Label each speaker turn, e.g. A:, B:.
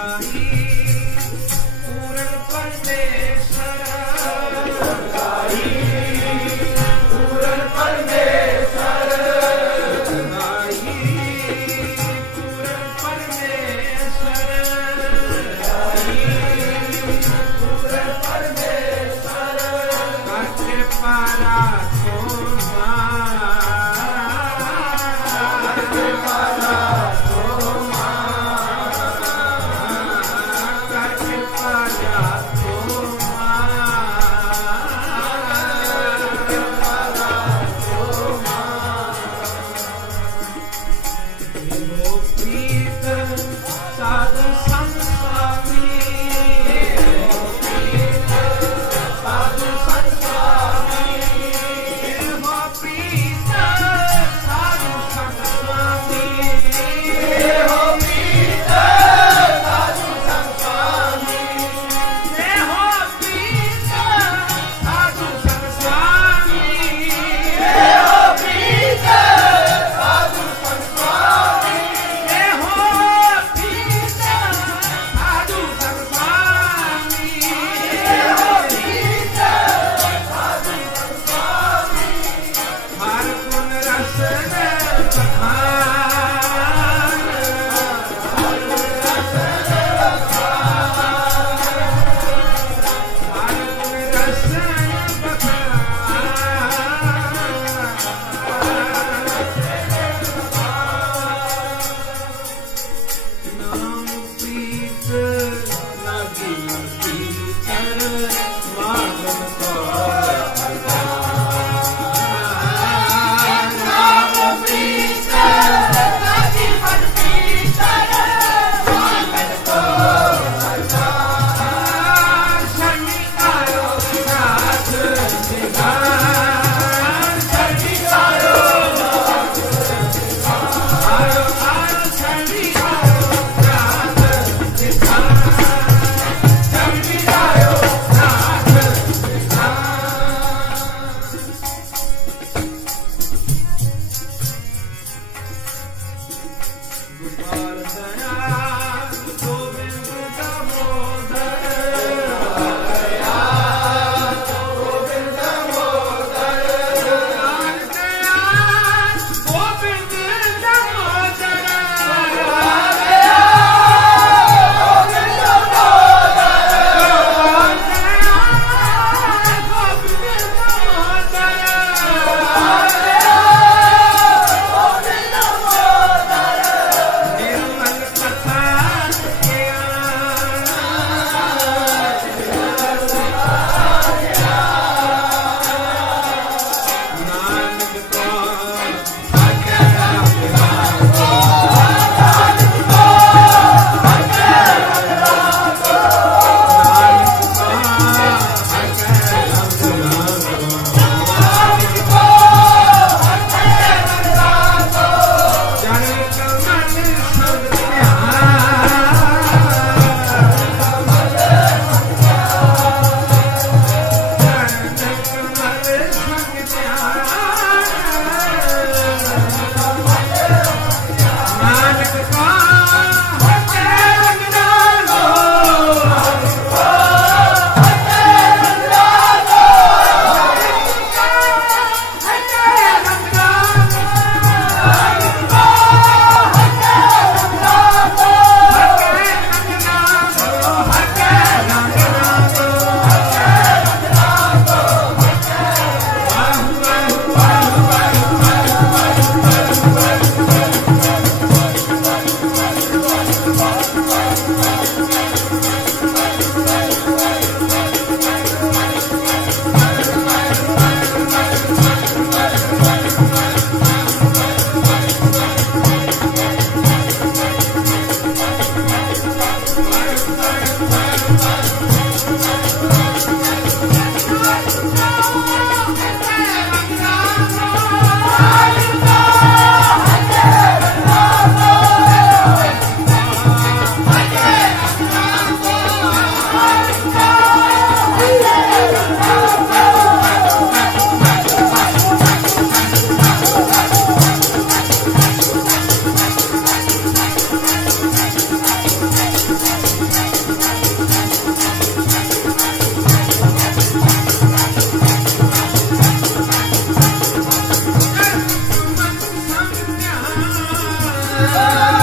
A: Ibrahim. Oh.